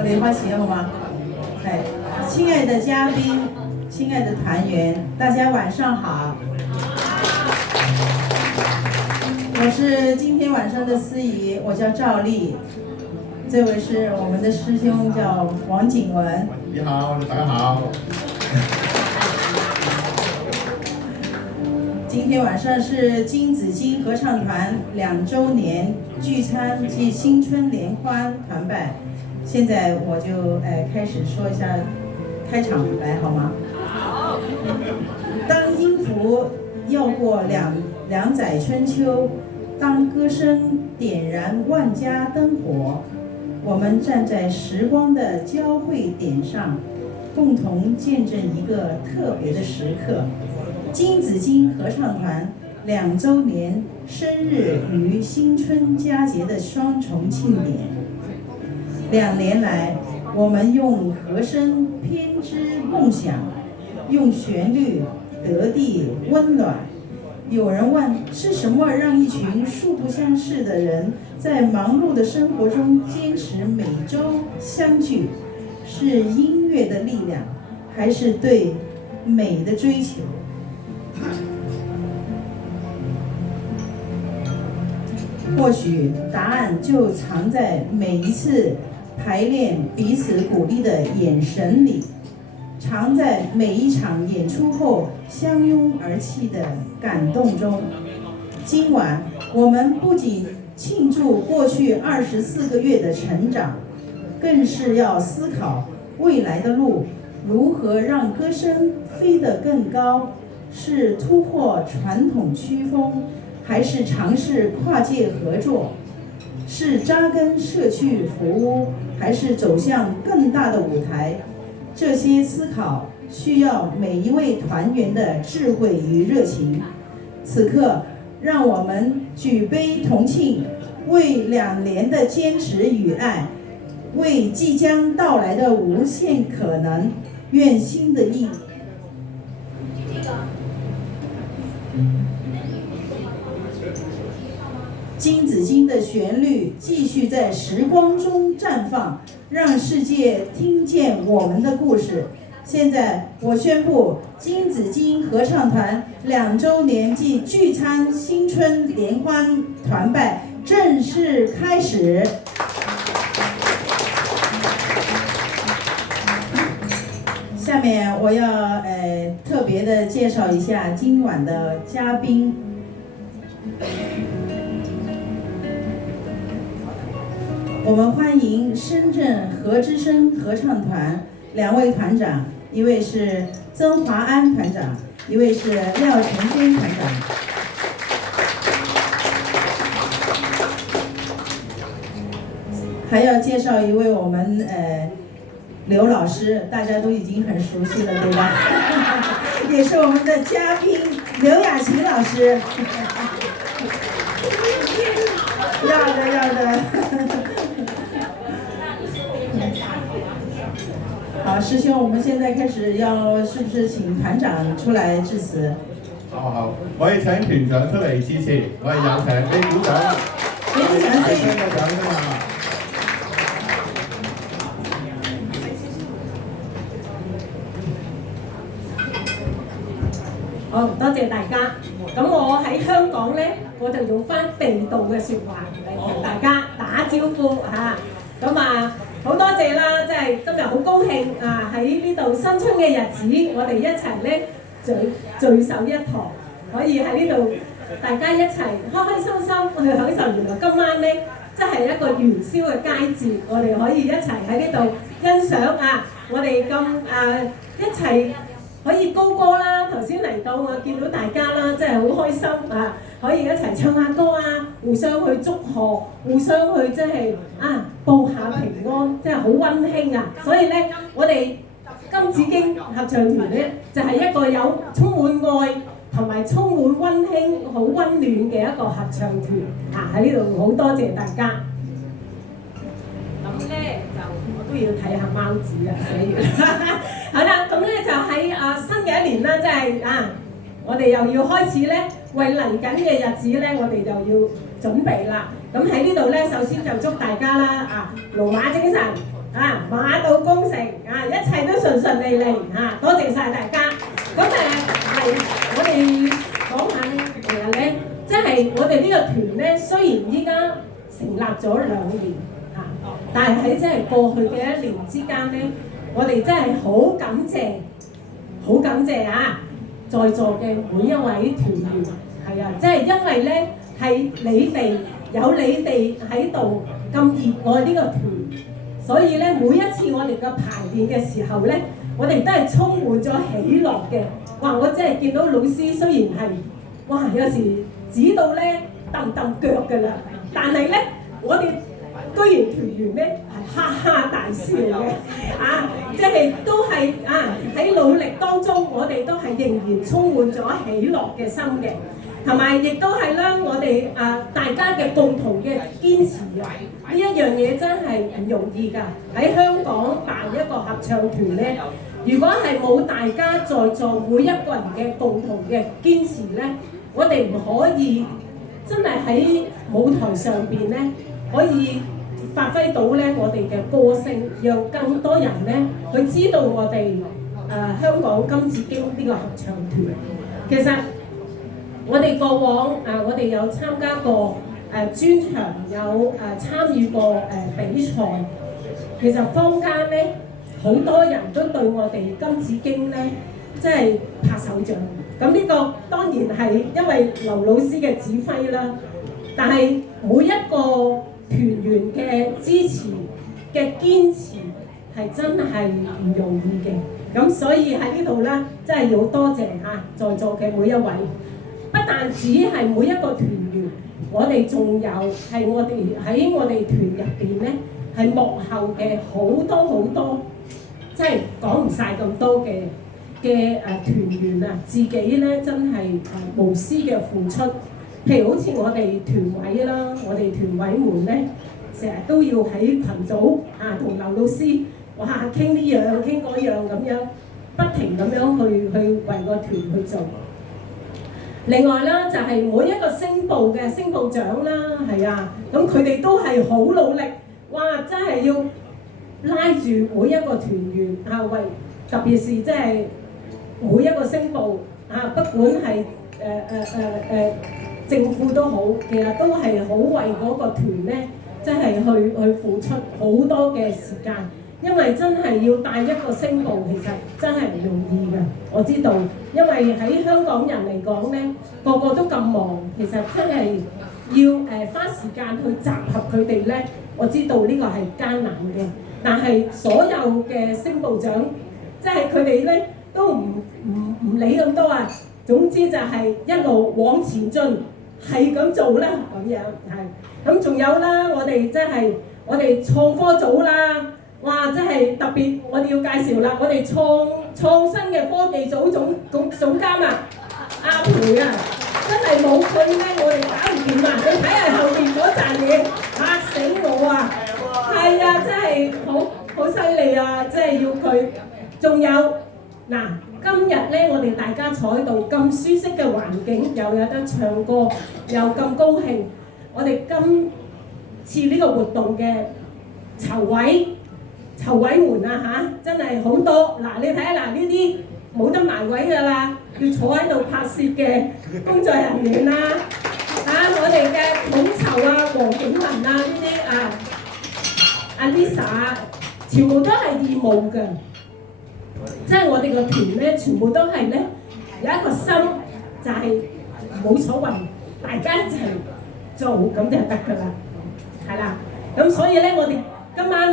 我哋開始好嗎？親愛的嘉賓，親愛的團員，大家晚上好。我是今天晚上的司儀，我叫趙麗。這位是我們的師兄，叫王景文。你好，大家好。今天晚上是金紫荊合唱團2週年聚餐暨新春聯歡團拜。現在我就開始說一下開場白好嗎？好。當音符繞過兩載春秋，當歌聲點燃萬家燈火，我們站在時光的交匯點上，共同見證一個特別的時刻。金紫荊合唱團2週年生日與新春佳節的雙重慶典。2年來，我們用和聲編織夢想，用旋律得地溫暖。有人問，是什麼讓一群素不相識的人在忙碌的生活中堅持每週相聚？是音樂的力量，還是對美的追求？或許答案就藏在每一次排練彼此鼓勵的眼神裡，藏在每一場演出後相擁而泣的感動中。今晚我們不僅慶祝過去24個月的成長，更是要思考未來的路如何讓歌聲飛得更高，是突破傳統曲風，還是嘗試跨界合作？是扎根社區服務，還是走向更大的舞台？這些思考需要每一位團員的智慧與熱情。此刻，讓我們舉杯同慶，為2年的堅持與愛，為即將到來的無限可能，願新的一金紫荊的旋律繼續在時光中綻放，讓世界聽見我們的故事。現在我宣布，金紫荊合唱團2週年暨聚餐新春聯歡團拜正式開始。下面我要特別的介紹一下今晚的嘉賓。我們歡迎深圳和之聲合唱團2位團長，一位是曾華安團長，一位是廖承軒團長。還要介紹一位我們劉老師，大家都已經很熟悉了，對吧？也是我們的嘉賓劉雅琴老師。要的。好，師兄，我們現在開始是不是請團長出來致辭？好，我哋請團長出嚟致辭，我哋有請你鼓掌，俾啲掌聲。俾個掌聲啊！好，多謝大家。咁我喺香港呢，我就用返地道嘅説話嚟同大家打招呼嚇。咁好多謝啦，即係今日好高興喺呢度新春嘅日子，我哋一齊咧聚首一堂，可以喺呢度大家一齊開開心心去享受。原來今晚咧，即係一個元宵嘅佳節，我哋可以一齊喺呢度欣賞我哋咁一齊可以高歌啦。頭先嚟到我見到大家啦，真係好開心可以一齊唱下歌互相去祝賀，互相去即係報下平安，真係好溫馨所以咧，我哋金紫荊合唱團咧就係一個有充滿愛同埋充滿溫馨、好溫暖嘅一個合唱團喺呢度好多謝大家。咁咧就我都要睇下貓子寫完。好啦，咁咧就喺新嘅一年啦，即係我哋又要開始咧，為嚟緊嘅日子咧，我哋就要準備啦。咁喺呢度咧，首先就祝大家啦，龍馬精神，馬到功成一切都順順利利多謝晒大家。咁係我哋講下咧，其實咧，即係我哋呢個團咧，雖然依家成立咗2年但係喺即係過去嘅1年之間咧，我哋真係好感謝在座嘅每一位團員，係即係因為咧係你哋有你哋喺度咁熱愛呢個團，所以咧每一次我哋嘅排練嘅時候咧，我哋都係充滿咗喜樂嘅。哇！我真係見到老師雖然係有時指到咧揼腳㗎啦，但係咧我哋居然團員咧係哈哈大笑嘅即係都係喺努力當中，我哋都係仍然充滿咗喜樂嘅心嘅，同埋亦都係啦，我哋大家嘅共同嘅堅持呢一樣嘢真係唔容易㗎。喺香港辦一個合唱團咧，如果係冇大家在座每一個人嘅共同嘅堅持咧，我哋唔可以真係喺舞台上邊咧可以發揮到咧我哋嘅歌聲，讓更多人咧去知道我哋香港金紫荊呢個合唱團。其實我哋過往我哋有參加過專場，有參與過比賽。其實坊間咧好多人都對我哋金紫荊咧即係拍手掌。咁呢個當然係因為劉老師嘅指揮啦，但係每一個團員嘅支持嘅堅持係真係唔容易嘅。咁所以喺呢度咧真係要多謝在座嘅每一位，不但止係每一個團員，我哋仲有係我哋喺我哋團入邊咧係幕後嘅好多，即係講唔晒咁多嘅團員自己咧真係無私嘅付出。譬如好似我哋團委啦，我哋團委們咧成日都要喺群組同劉老師傾呢樣傾嗰樣咁樣，不停咁樣去為個團去做。另外啦，就係每一個聲部嘅聲部長啦，咁佢哋都係好努力，真係要拉住每一個團員為，特別是即係每一個聲部不管係政府都好，其實都係好為嗰個團咧，即係去付出好多嘅時間，因為真係要帶一個聲部，其實真係唔容易嘅。我知道，因為喺香港人嚟講咧，個個都咁忙，其實真係要花時間去集合佢哋咧。我知道呢個係艱難嘅，但係所有嘅聲部長，即係佢哋咧都唔理咁多總之就係一路往前進，係咁做啦，咁樣係。咁仲有啦，我哋真係我哋創科組啦，真係特別我哋要介紹啦，我哋創新嘅科技組總監阿培真係冇佢咧，我哋搞唔掂你睇下後邊嗰陣嘢，嚇死我係真係好犀利真係要佢。仲有今日咧，我哋大家坐喺度咁舒適嘅環境，又有得唱歌，又咁高興。我哋今次呢個活動嘅籌委們真係好多。你睇下呢啲冇得埋位㗎啦，要坐喺度拍攝嘅工作人員我哋嘅統籌黃景文呢啲Lisa， 全部都係義務嘅。即係我哋個團咧，全部都係咧有一個心，就係冇所謂，大家一齊做咁就得㗎啦，係啦。咁所以咧，我哋今晚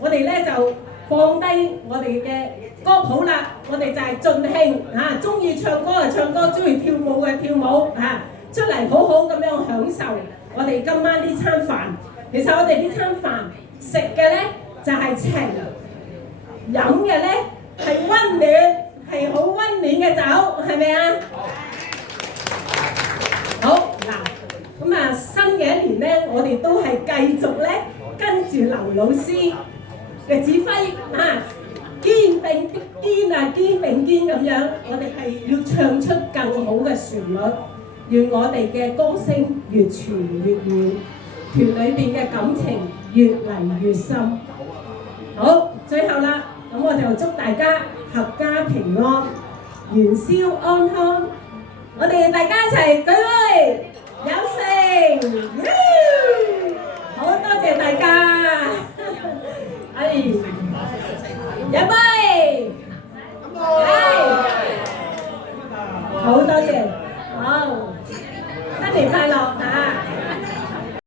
我哋咧就放低我哋嘅歌譜啦，我哋就係盡興中意唱歌就唱歌，中意跳舞嘅跳舞出嚟好好咁樣享受我哋今晚呢餐飯。其實我哋呢餐飯食嘅咧就係情，飲嘅咧係溫暖，係好溫暖嘅酒，係咪好咁新嘅一年咧，我哋都係繼續咧跟住劉老師嘅指揮肩並肩咁樣，我哋係要唱出更好嘅旋律，願我哋嘅歌聲越傳越遠，團裏邊嘅感情越嚟越深。好，最後啦，咁我就祝大家合家平安，元宵安康。我哋大家一齊舉杯，有成，好多謝大家。飲杯，好多謝。